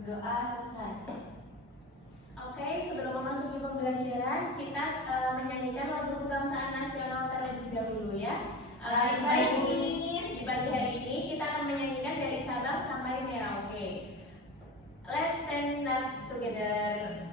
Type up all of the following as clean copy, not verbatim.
Berdoa selesai. Oke, sebelum memasuki pembelajaran, kita menyanyikan lagu kebangsaan nasional terlebih dahulu ya. Di pagi hari ini kita akan menyanyikan dari Sabang sampai Merauke. Let's stand up together.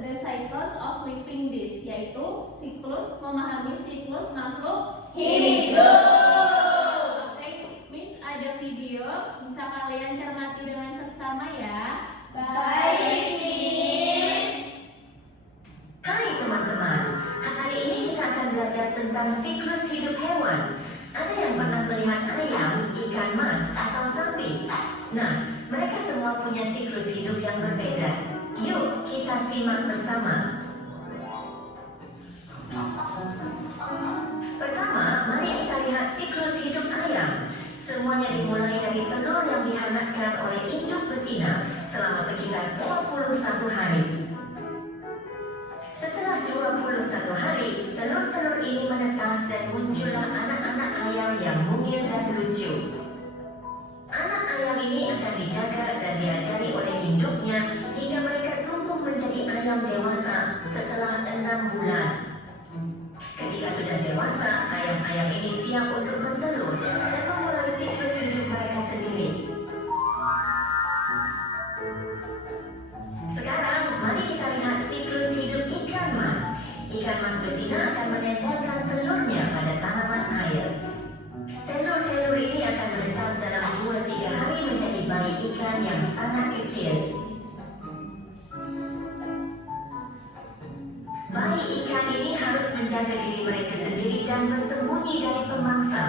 The cycles of living this, yaitu memahami siklus makhluk hidup. Oke, Miss ada video, bisa kalian cermati dengan seksama ya. Baik, Miss. Hai teman-teman, hari ini kita akan belajar tentang siklus hidup hewan. Ada yang pernah melihat ayam, ikan mas, atau sapi? Nah, mereka semua punya siklus hidup yang berbeda. Yuk kita simak bersama. Pertama, mari kita lihat siklus hidup ayam. Semuanya dimulai dari telur yang dihangatkan oleh induk betina selama sekitar 21 hari. Setelah 21 hari, telur-telur ini menetas dan muncullah anak-anak ayam yang mungil dan lucu. Anak ayam ini akan dijaga dan diajari oleh induknya hingga mereka tumbuh menjadi ayam dewasa setelah 6 bulan. Ketika sudah dewasa, ayam-ayam ini siap untuk bertelur dan memulai siklus hidup mereka sendiri. Sekarang, mari kita lihat siklus hidup ikan mas. Ikan mas betina akan menempelkan telurnya pada tanaman air. Telur-telur ini akan menetas dalam 2-3 hari menjadi bayi ikan yang sangat kecil. Bayi ikan ini harus menjaga diri mereka sendiri dan bersembunyi dari pemangsa.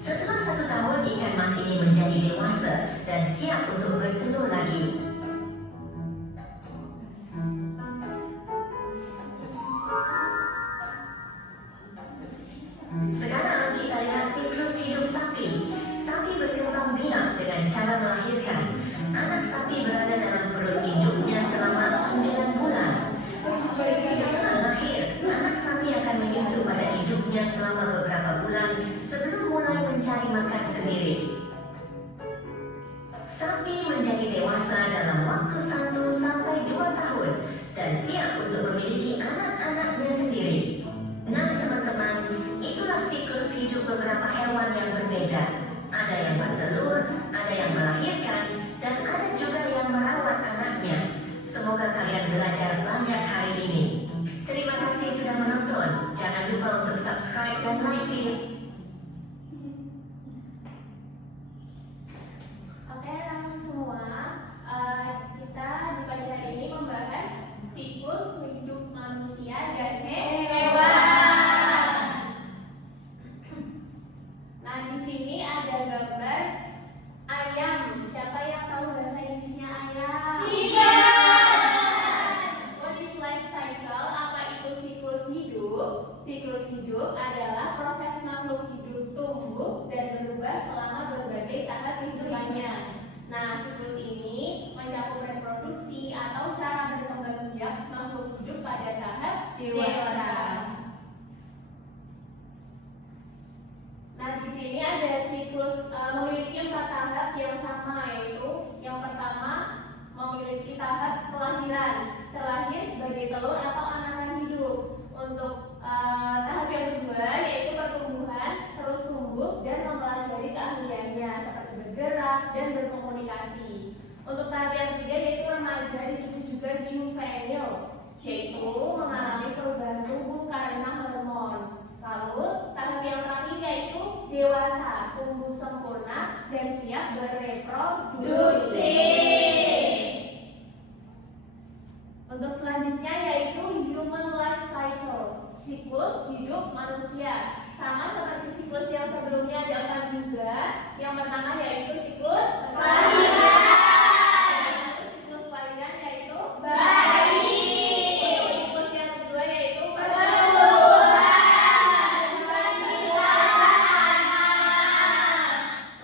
Setelah 1 tahun, ikan mas ini menjadi dewasa dan siap untuk bertelur lagi. Sekarang kita lihat siklus hidup sapi. Sapi berkembang biak dengan cara melahirkan. Anak sapi berada dalam perut induknya selama 9 bulan. Setelah lahir, anak sapi akan menyusu pada induknya selama beberapa bulan sebelum mulai mencari makan sendiri. Sapi menjadi dewasa dalam waktu 1 sampai 2 tahun dan siap untuk memiliki anak-anaknya sendiri. Nah teman-teman, itulah siklus hidup beberapa hewan yang berbeda. Ada yang bertelur, ada yang melahirkan, dan ada juga yang merawat anaknya. Semoga kalian belajar banyak hari ini. Terima kasih sudah menonton. Jangan lupa untuk subscribe dan like video. Oke, teman semua, kita di pagi hari ini membahas siklus hidup manusia dan hewan. Nah, di sini ada gambar ayam. Siapa yang tahu bahasa Inggrisnya ayam? What is life cycle? Apa itu siklus hidup? Siklus hidup adalah proses makhluk hidup tumbuh dan berubah selama berbagai tahap kehidupannya. Nah, siklus ini mencakup reproduksi atau cara berkembang biak makhluk hidup pada tahap dewasa. Nah, di sini ada siklus memiliki 4 tahap yang sama, yaitu yang pertama memiliki memiliki tahap kelahiran, terlahir sebagai telur atau anakan hidup. Untuk tahap yang kedua yaitu pertumbuhan, terus tumbuh dan mempelajari keahliannya seperti bergerak dan berkomunikasi. Untuk tahap yang ketiga yaitu remaja, disebut juga juvenil, yaitu mengalami perubahan tubuh karena hormon. Lalu tahap yang terakhir yaitu dewasa, tumbuh sempurna dan siap bereproduksi. Untuk selanjutnya yaitu human life cycle, siklus hidup manusia. Sama seperti siklus yang sebelumnya ada 4 juga. Yang pertama yaitu siklus kelahiran. Siklus kelahiran yaitu bayi. Siklus yang kedua yaitu pertumbuhan.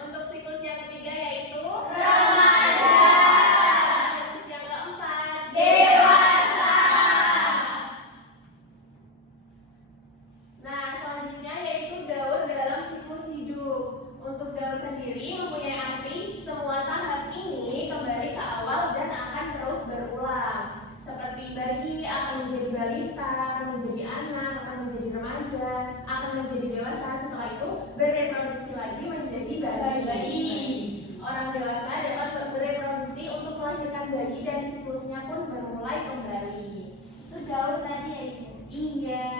Untuk siklus yang ketiga yaitu remaja. Siklus yang keempat dewasa. Nah, selanjutnya yaitu daur dalam siklus hidup. Untuk daur sendiri mempunyai arti semua tahap ini kembali ke awal dan akan terus berulang. Seperti bayi akan menjadi balita, akan menjadi anak, akan menjadi remaja, akan menjadi dewasa. Setelah itu bereproduksi lagi menjadi bayi. Orang dewasa dapat bereproduksi untuk melahirkan bayi dan siklusnya pun bermulai kembali. Itu daur tadi ya Ibu? Iya.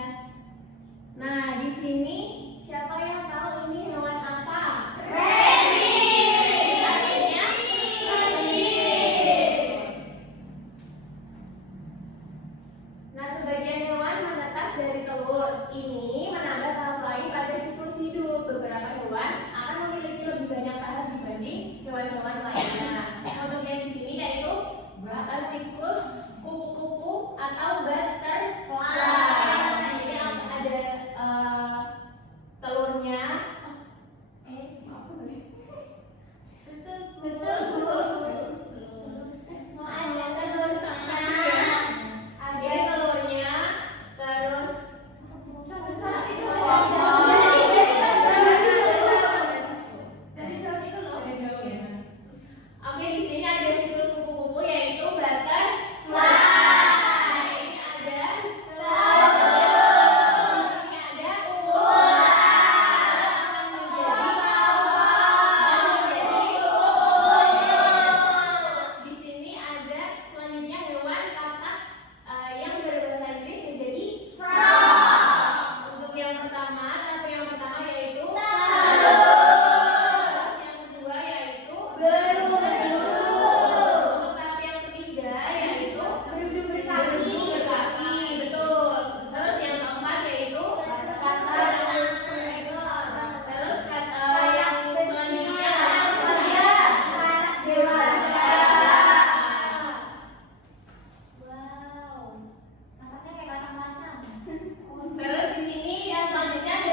Nah, di sini siapa yang tahu ini hewan apa? Rabbit. Artinya nah, sebagian hewan menetas dari telur. Ini menambah tahap lain pada siklus hidup. Beberapa hewan akan memiliki lebih banyak tahap dibanding hewan-hewan lainnya. Untuk yang di sini yaitu siklus kupu-kupu atau butterfly. Ini ada telurnya. Betul Bu. Ada telur tengah. Ada telurnya. Terus oke, di sini ada siklus kupu-kupu yaitu butterfly. Ini ada telur. Ini ada ular. Di sini ada selanjutnya hewan katak yang berbahasa Inggris menjadi frog. Untuk yang pertama, tahap yang pertama yaitu telur. Yang kedua yaitu berudu. Untuk tahap yang ketiga yaitu berudu berkaki. Betul. Terus yang keempat yaitu terus yang selanjutnya anak dewasa. Wow. Anaknya kayak kacang-kacang. Terus di sini yang selanjutnya ada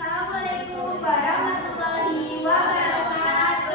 Assalamualaikum warahmatullahi wabarakatuh.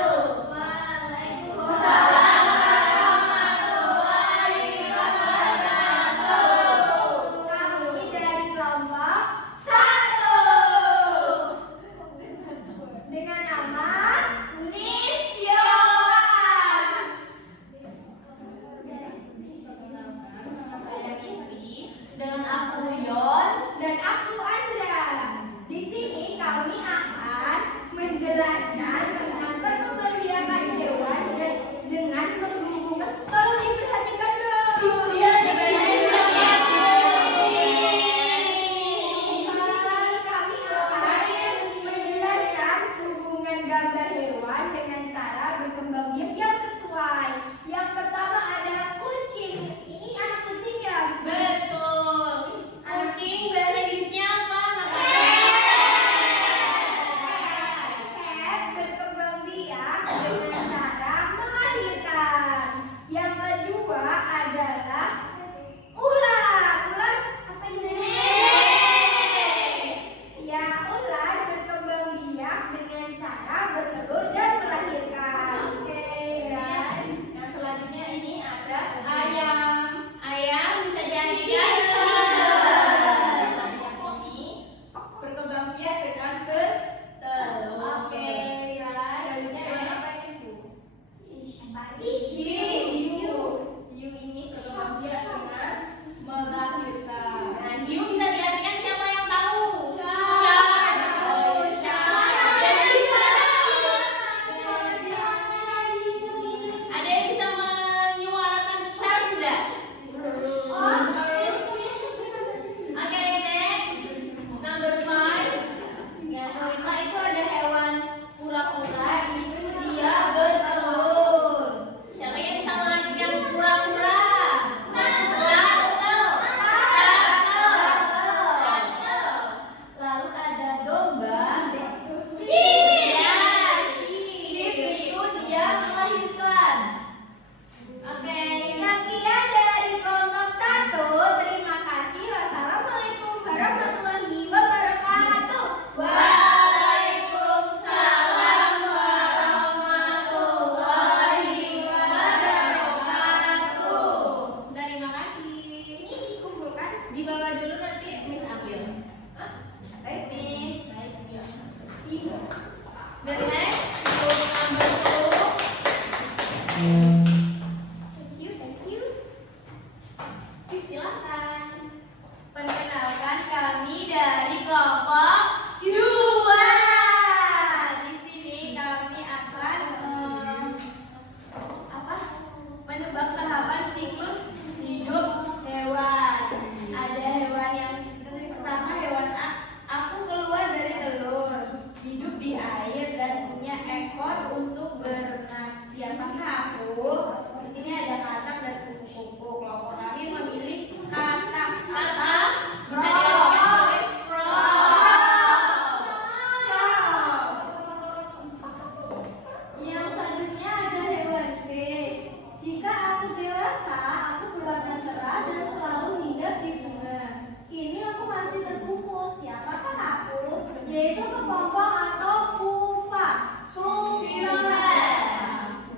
D itu kepompong atau pupa? Pupa.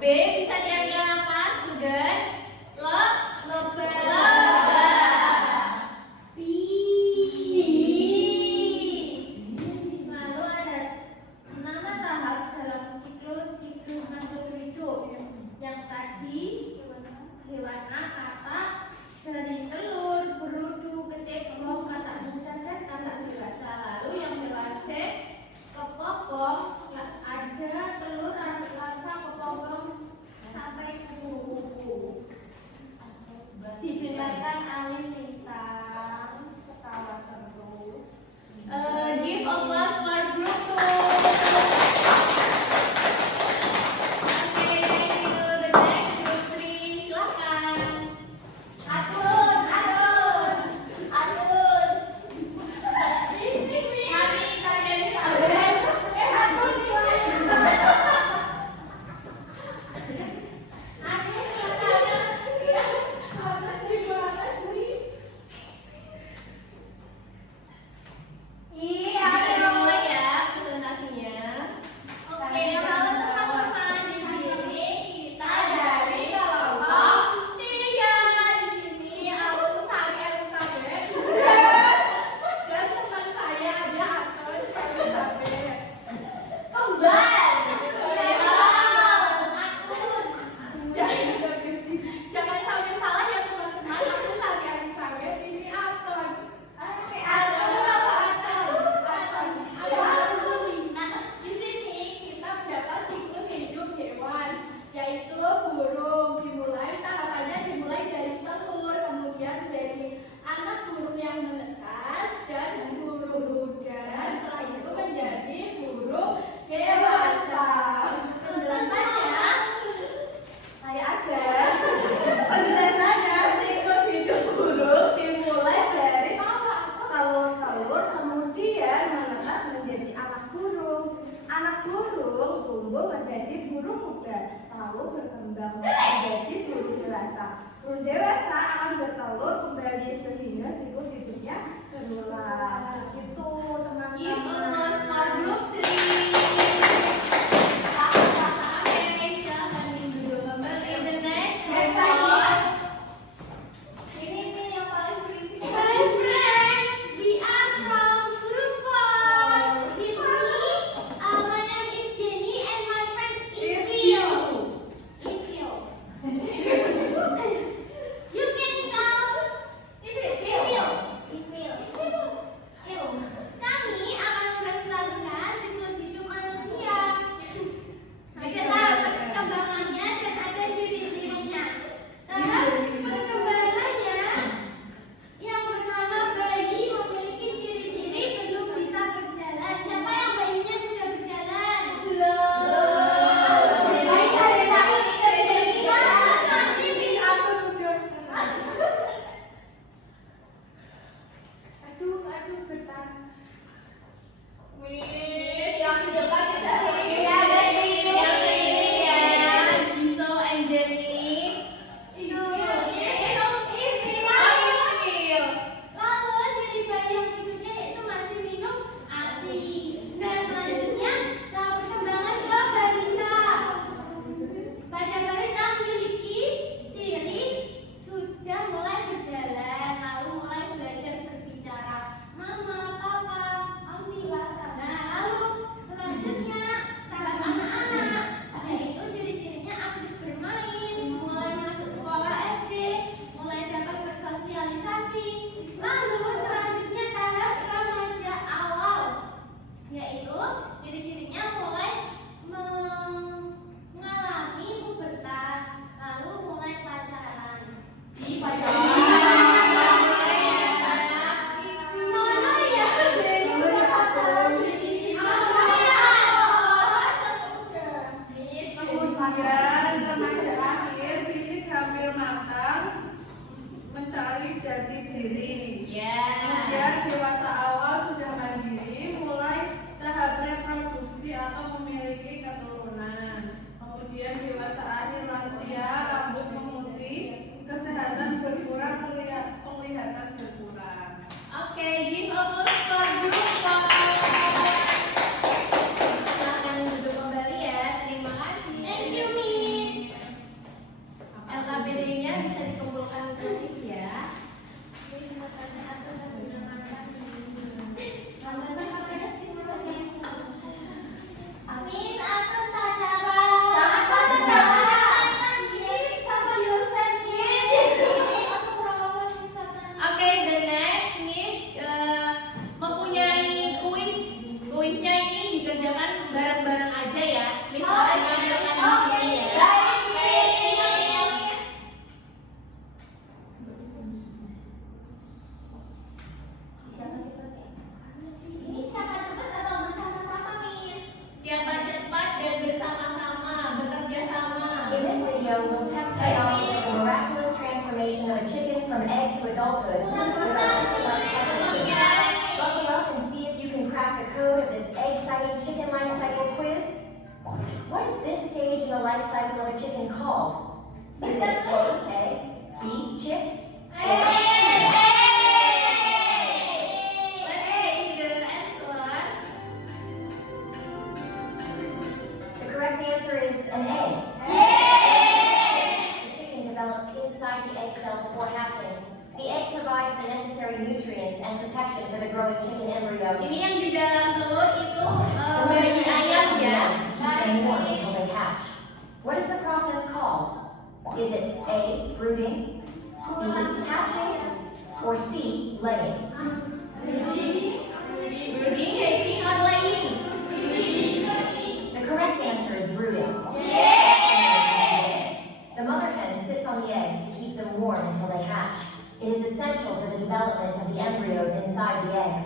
B bisa diartikan apa, student? Lebah. Lalu ada nama tahap dalam siklus makhluk hidup. Yang tadi hewan A kata dari telur, berudu, kecebong, kata besar dan kata dewasa. Lalu yang hewan B kepompong, ada telur, rasa kepompong sampai kuku. Dijelaskan Alin Lintang, ketawa terus. Give applause for group 2. Okay, thank you. The next group 3, silakan. Atun. Kami kalian Iya, bisa dimulai ya presentasinya. oke, halo teman-teman, di sini kita dari kelompok 3. Di sini aku Sari Elizabeth dan teman saya ada Atun Elizabeth. Kembar. Jangan sampai salah ya teman-teman. Aku Sari Elizabeth, ini Atun. Oke, Atun. Nah, di sini kita mendapat siklus hidup hewan, yaitu burung. Dimulai dari telur, kemudian menjadi anak burung yang menetas dan burung muda. Setelah itu menjadi burung dewasa. Penjelasannya, saya aja. Penjelasannya, siklus hidup burung dimulai dari telur, kemudian menetas menjadi anak burung. Anak burung tumbuh menjadi burung muda, lalu berkembang menjadi burung dewasa. Burung dewasa akan bertelur kembali sehingga siklus hidupnya berulang. Itu teman-teman. Give applause for group 3. Okay, silakan duduk kembali. The next group 4. Ini nih yang paling berisik. Hi friends, we are from group 4. With me, my name is Jenny and my friend Ifil. You can call Ifil. Ipil. to adulthood with our chicken life cycle quiz. Buckle up and see if you can crack the code of this egg-citing chicken life cycle quiz. What is this stage in the life cycle of a chicken called? Is it A, egg, B, chick, or C? The correct answer is an egg. The chicken develops inside the eggshell before hatching. The egg provides the necessary nutrients and protection for the growing chicken embryo. Ini yang di dalam telur itu The bayi mother hen ayam sits on the ya. eggs to keep them warm until they hatch. What is the process called? Is it A, brooding, B, hatching, or C, laying? Brooding, hatching, or laying? The correct answer is brooding. The mother hen sits on the eggs to keep them warm until they hatch. It is essential for the development of the embryos inside the eggs.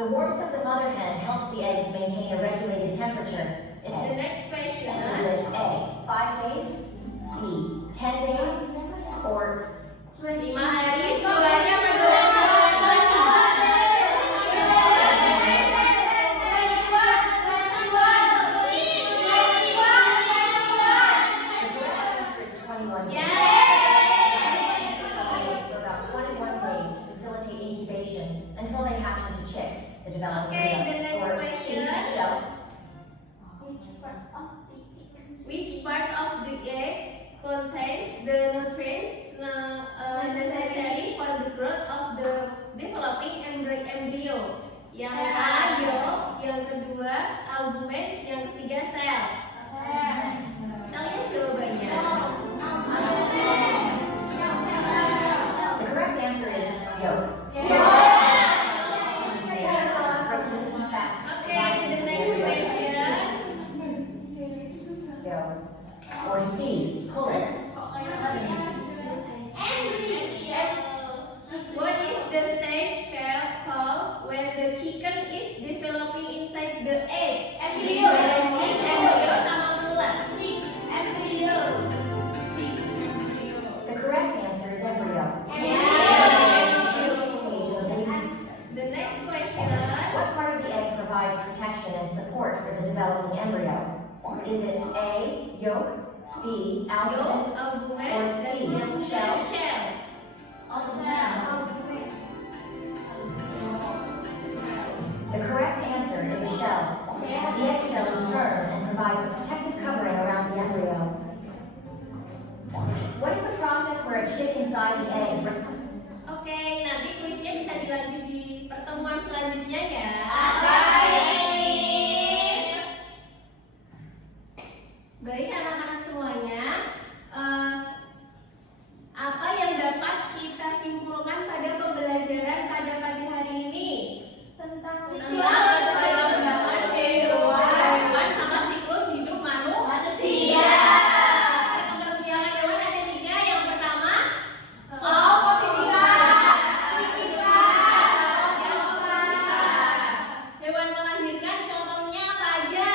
The warmth of the mother hen helps the eggs maintain a regulated temperature. The next question. Is it A, 5 days, B, 10 days, or 5 hari sekolahnya pada the correct answer is 21 days. For about 21 days to facilitate incubation until they hatch into chicks, the development Okay, the next or question. C, shell. Which part of the egg contains the nutrients necessary for the growth of the developing embryo? Yang A, yolk, yang kedua albumen, yang ketiga sel. Kita lihat jawabannya. The correct answer is yolk. Proteins and fats. Okay, the next question. Yolk. Or C, pullet. What is the stage called when the chicken is developing inside the egg? Embryo. Chick, embryo sama pullet. Chick, embryo. The correct answer is embryo. Stage of the baby. The next question. What part of the egg provides protection and support for the developing embryo? Is it A, yolk, B, albumen, Yolk, albumen, or dan C, yang shell? shell. The correct answer is a shell. The eggshell is firm and provides a protective covering around the embryo. What is the process where a chick inside the egg? Oke, nanti kuisnya bisa dilanjut di pertemuan selanjutnya ya. Baik anak-anak semuanya, apa yang dapat kita simpulkan pada pembelajaran pada pagi hari ini? Tentang Tentang hewan sama siklus hidup manusia. Perkembangan hewan ada 3. Yang pertama, hewan melahirkan contohnya apa aja?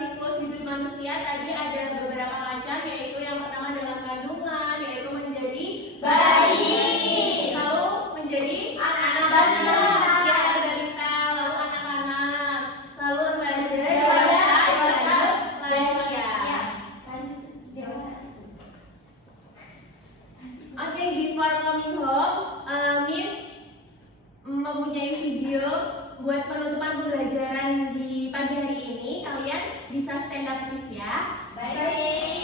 Siklus hidup manusia tadi ada beberapa macam, yaitu yang pertama dalam kandungan, yaitu menjadi bayi, lalu menjadi anak-anak, ya balita, lalu anak-anak, lalu remaja, dewasa, lanjut lansia. Oke, before coming home, Miss mempunyai video buat penutupan pembelajaran di pagi hari ini. Kalian bisa stand up please ya. Baik.